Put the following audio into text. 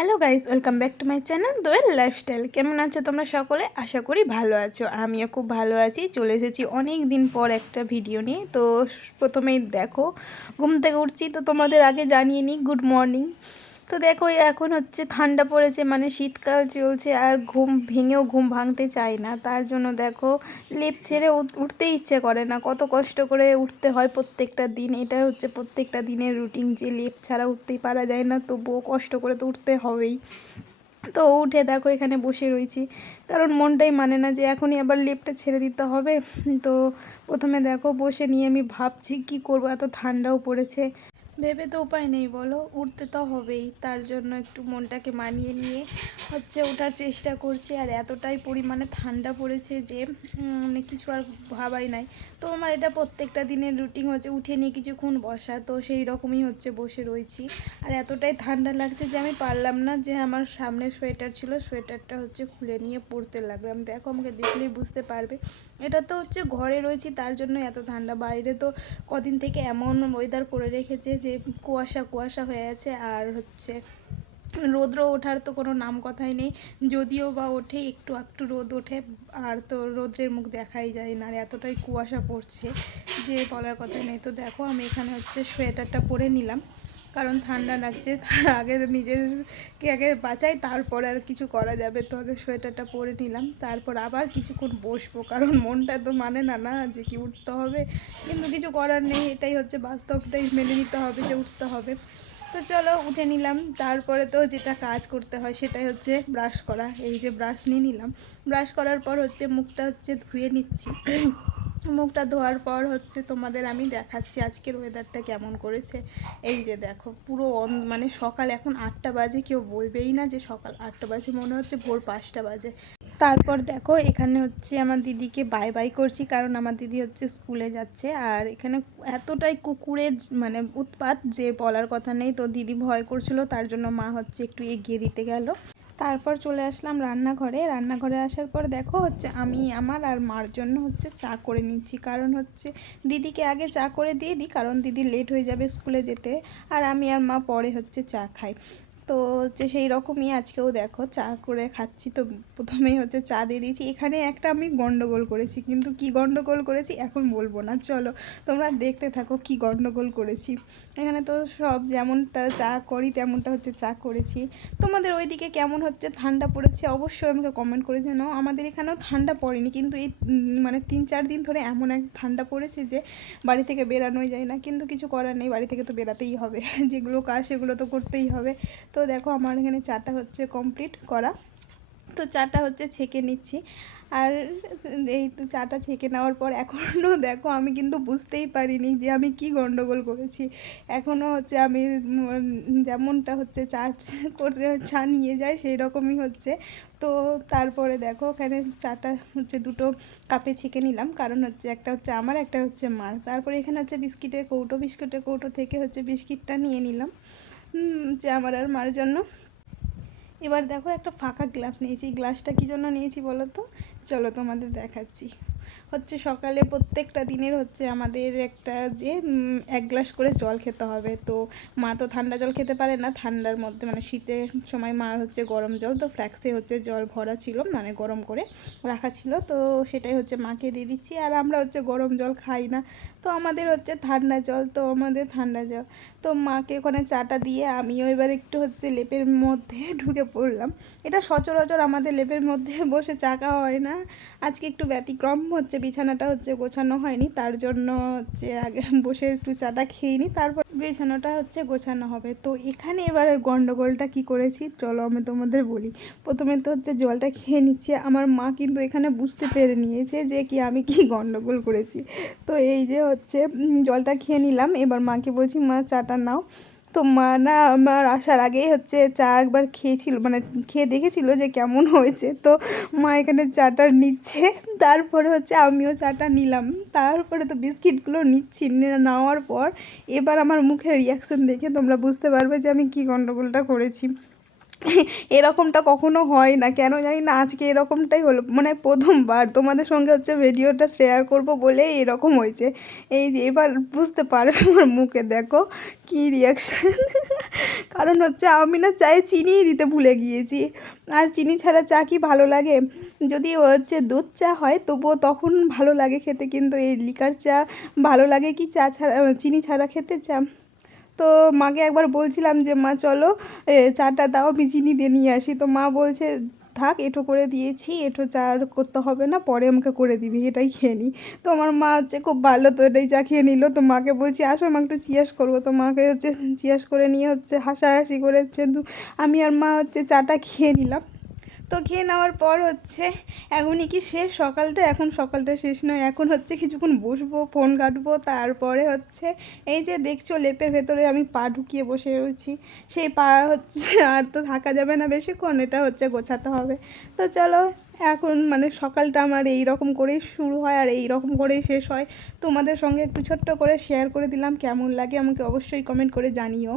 Hello guys, welcome back to my channel Doel lifestyle. কেমন আছো তোমরা সকলে? আশা করি ভালো আছো। আমিও খুব ভালো আছি। চলে এসেছি অনেক দিন পর একটা ভিডিও নিয়ে। তো প্রথমেই দেখো ঘুম থেকে উঠছি, তো তোমাদের আগে জানিয়ে নিই গুড মর্নিং। তো দেখো এখন হচ্ছে ঠান্ডা পড়েছে, মানে শীতকাল চলছে, আর ঘুম ভেঙেও ঘুম ভাঙতে চাই না। তার জন্য দেখো লেপ ছেড়ে উঠতে ইচ্ছে করে না। কত কষ্ট করে উঠতে হয় প্রত্যেকটা দিন। এটা হচ্ছে প্রত্যেকটা দিনের রুটিন যে লেপ ছাড়া উঠতেই পারা যায় না, তবুও কষ্ট করে তো উঠতে হবেই। তো উঠে দেখো এখানে বসে রয়েছি, কারণ মনটাই মানে না যে এখনই আবার লেপটা ছেড়ে দিতে হবে। তো প্রথমে দেখো বসে নিয়ে আমি ভাবছি কি করবো, এত ঠান্ডাও পড়েছে। ভেবে তো উপায় নেই, বলো, উঠতে তো হবেই। তার জন্য একটু মনটাকে মানিয়ে নিয়ে হচ্ছে ওঠার চেষ্টা করছি। আর এতটাই পরিমাণে ঠান্ডা পড়েছে যে মানে কিছু আর ভাবাই নাই। তো আমার এটা প্রত্যেকটা দিনের রুটিন হচ্ছে উঠে নিয়ে কিছুক্ষণ বসা, তো সেই রকমই হচ্ছে বসে রয়েছি। আর এতটাই ঠান্ডা লাগছে যে আমি পারলাম না, যে আমার সামনে সোয়েটার ছিল, সোয়েটারটা হচ্ছে খুলে নিয়ে পরতে লাগলাম। দেখো আমাকে দেখলেই বুঝতে পারবে। এটা তো হচ্ছে ঘরে রয়েছি, তার জন্য এত ঠান্ডা। বাইরে তো কদিন থেকে এমন ওয়েদার করে রেখেছে যে কুয়াশা কুয়াশা হয়ে আছে, আর হচ্ছে রোদ্র ওঠার তো কোনো নাম কথাই নেই। যদিও বা ওঠে একটু একটু রোদ ওঠে, আর তো রোদ্রের মুখ দেখাই যায় না। আর এতটাই কুয়াশা পড়ছে যে বলার কথা নেই। তো দেখো আমি এখানে হচ্ছে সোয়েটারটা পরে নিলাম, কারণ ঠান্ডা লাগছে। তার আগে নিজেরকে আগে বাঁচাই, তারপর আর কিছু করা যাবে। তো আগে সোয়েটারটা পরে নিলাম, তারপর আবার কিছুক্ষণ বসবো, কারণ মনটা তো মানে না না যে কি উঠতে হবে। কিন্তু কিছু করার নেই, এটাই হচ্ছে বাস্তবটাই মেনে নিতে হবে যে উঠতে হবে। তো চলো উঠে নিলাম। তারপরে তো যেটা কাজ করতে হয় সেটাই হচ্ছে ব্রাশ করা। এই যে ব্রাশ নিয়ে নিলাম, ব্রাশ করার পর হচ্ছে মুখটা হচ্ছে ধুয়ে নিচ্ছি। মুখটা ধোয়ার পর হচ্ছে তোমাদের আমি দেখাচ্ছি আজকের ওয়েদারটা কেমন করেছে। এই যে দেখো পুরো মানে সকাল এখন 8টা বাজে, কেউ বলবেই না যে সকাল 8টা বাজে, মনে হচ্ছে ভোর 5টা বাজে। তারপর দেখো এখানে হচ্ছে আমার দিদিকে বাই বাই করছি, কারণ আমার দিদি হচ্ছে স্কুলে যাচ্ছে। আর এখানে এতটাই কুকুরের মানে উৎপাত যে বলার কথা নেই। তো দিদি ভয় করছিল, তার জন্য মা হচ্ছে একটু এগিয়ে দিতে গেল। তারপর চলে আসলাম রান্নাঘরে। রান্নাঘরে আসার পর দেখো হচ্ছে আমি আমার আর মার জন্য হচ্ছে চা করে নিচ্ছি, কারণ হচ্ছে দিদিকে আগে চা করে দিয়ে দিই, কারণ দিদি লেট হয়ে যাবে স্কুলে যেতে। আর আমি আর মা পরে হচ্ছে চা খাই। তো হচ্ছে সেই রকমই আজকেও দেখো চা করে খাচ্ছি। তো প্রথমেই হচ্ছে চা দিয়ে দিয়েছি। এখানে একটা আমি গন্ডগোল করেছি, কিন্তু কি গন্ডগোল করেছি এখন বলবো না, চলো তোমরা দেখতে থাকো কি গন্ডগোল করেছি। এখানে তো সব যেমনটা চা করি তেমনটা হচ্ছে চা করেছি। তোমাদের ওইদিকে কেমন হচ্ছে ঠান্ডা পড়েছে অবশ্যই আমাকে কমেন্ট করে জানাও। আমাদের এখানেও ঠান্ডা পড়েনি, কিন্তু এই মানে 3-4 দিন ধরে এমন এক ঠান্ডা পড়েছে যে বাড়ি থেকে বেরানোই যায় না। কিন্তু কিছু করার নেই, বাড়ি থেকে তো বেরাতেই হবে। যেগুলো কাজ সেগুলো তো করতেই হবে। তো দেখো আমার এখানে চাটা হচ্ছে কমপ্লিট করা। তো চাটা হচ্ছে ছেঁকে নিচ্ছি। আর এই তো চাটা ছেঁকে নেওয়ার পর এখনও দেখো আমি কিন্তু বুঝতেই পারিনি যে আমি কি গন্ডগোল করেছি। এখনও হচ্ছে আমি যেমনটা হচ্ছে চা করে চা নিয়ে যায় সেই রকমই হচ্ছে। তো তারপরে দেখো ওখানে চাটা হচ্ছে দুটো কাপে ছেঁকে নিলাম, কারণ হচ্ছে একটা হচ্ছে আমার, একটা হচ্ছে মার। তারপরে এখানে হচ্ছে বিস্কিটের কৌটো থেকে হচ্ছে বিস্কিটটা নিয়ে নিলাম যে আমার আর মার জন্য। এবার দেখো একটা ফাঁকা গ্লাস নিয়েছি। গ্লাসটা কী জন্য নিয়েছি বলো তো? চলো তোমাদের দেখাচ্ছি। হচ্ছে সকালে প্রত্যেকটা দিনের হচ্ছে আমাদের একটা যে 1 গ্লাস করে জল খেতে হবে। তো মা তো ঠান্ডা জল খেতে পারে না, ঠান্ডার মধ্যে মানে শীতের সময় মার হচ্ছে গরম জল, তো ফ্ল্যাক্সে হচ্ছে জল ভরা ছিল, মানে গরম করে রাখা ছিল। তো সেটাই হচ্ছে মাকে দিয়ে দিচ্ছি। আর আমরা হচ্ছে গরম জল খাই না, তো আমাদের হচ্ছে ঠান্ডা জল, তো আমাদের ঠান্ডা জল। তো মাকে ওখানে চাটা দিয়ে আমিও এবার একটু হচ্ছে লেপের মধ্যে ঢুকে পড়লাম। এটা সচরাচর আমাদের লেপের মধ্যে বসে চা খাওয়া হয় না। আজকে একটু ব্যতিক্রম হচ্ছে, বিছানাটা হচ্ছে গোছানো হয়নি, তার জন্য হচ্ছে আগে বসে একটু চাটা খেয়ে নিই, তারপর বিছানাটা হচ্ছে গোছানো হবে। তো এখানে এবার গন্ডগোলটা কি করেছি চলো আমি তোমাদের বলি। প্রথমে তো হচ্ছে জলটা খেয়ে নিচ্ছে, আমার মা কিন্তু এখানে বুঝতে পেরে নিয়েছে যে কি আমি কি গন্ডগোল করেছি। তো এই যে হচ্ছে জলটা খেয়ে নিলাম, এবার মাকে বলছি মা চাটা নাও। তো মা না আমার আসার আগেই হচ্ছে চা একবার খেয়েছিল, মানে খেয়ে দেখেছিল যে কেমন হয়েছে। তো মা এখানে চাটা নিচ্ছে, তারপরে হচ্ছে আমিও চাটা নিলাম। তারপরে তো বিস্কিটগুলো নিচ্ছি, নেওয়ার পর এবার আমার মুখের রিয়াকশান দেখে তোমরা বুঝতে পারবে যে আমি কী গণ্ডগোলটা করেছি। এরকমটা কখনো হয় না, কেন জানি না আজকে এরকমটাই হলো, মানে প্রথমবার তোমাদের সঙ্গে হচ্ছে ভিডিওটা শেয়ার করব বলে এরকম হয়েছে। এই যে এবার বুঝতে পারবে আমার মুখে দেখো কী রিয়াকশান। কারণ হচ্ছে আমি না চায়ে চিনিই দিতে ভুলে গিয়েছি, আর চিনি ছাড়া চা কি ভালো লাগে? যদি হচ্ছে দুধ চা হয় তবুও তখন ভালো লাগে খেতে, কিন্তু এই লিকার চা ভালো লাগে কি চা ছাড়া, চিনি ছাড়া খেতে চা? তো মাকে একবার বলছিলাম যে মা চলো চাটা দাও, আমি চিনি দিয়ে নিয়ে আসি। তো মা বলছে থাক, এঁটো করে দিয়েছি, এঁটো চা আর করতে হবে না, পরে আমাকে করে দিবি, এটাই খেয়ে নিই। তো আমার মা হচ্ছে খুব ভালো, তো এটাই চা খেয়ে নিল। তো মাকে বলছি আসো মা একটু চিয়াস করবো, তো মাকে হচ্ছে চিয়াস করে নিয়ে হচ্ছে হাসাহাসি করে হচ্ছে আমি আর মা হচ্ছে চাটা খেয়ে নিলাম। তো খেয়ে নেওয়ার পর হচ্ছে এখনই কি শেষ সকালটা? এখন সকালটা শেষ নয়, এখন হচ্ছে কিছুক্ষণ বসবো, ফোন ঘাঁটবো, তারপরে হচ্ছে এই যে দেখছো লেপের ভেতরে আমি পা ঢুকিয়ে বসে রয়েছি, সেই পা হচ্ছে আর তো থাকা যাবে না বেশিক্ষণ, এটা হচ্ছে গোছাতে হবে। তো চলো, এখন মানে সকালটা আমার এই রকম করেই শুরু হয় আর এই রকম করেই শেষ হয়। তোমাদের সঙ্গে একটু ছোট্ট করে শেয়ার করে দিলাম, কেমন লাগে আমাকে অবশ্যই কমেন্ট করে জানিও।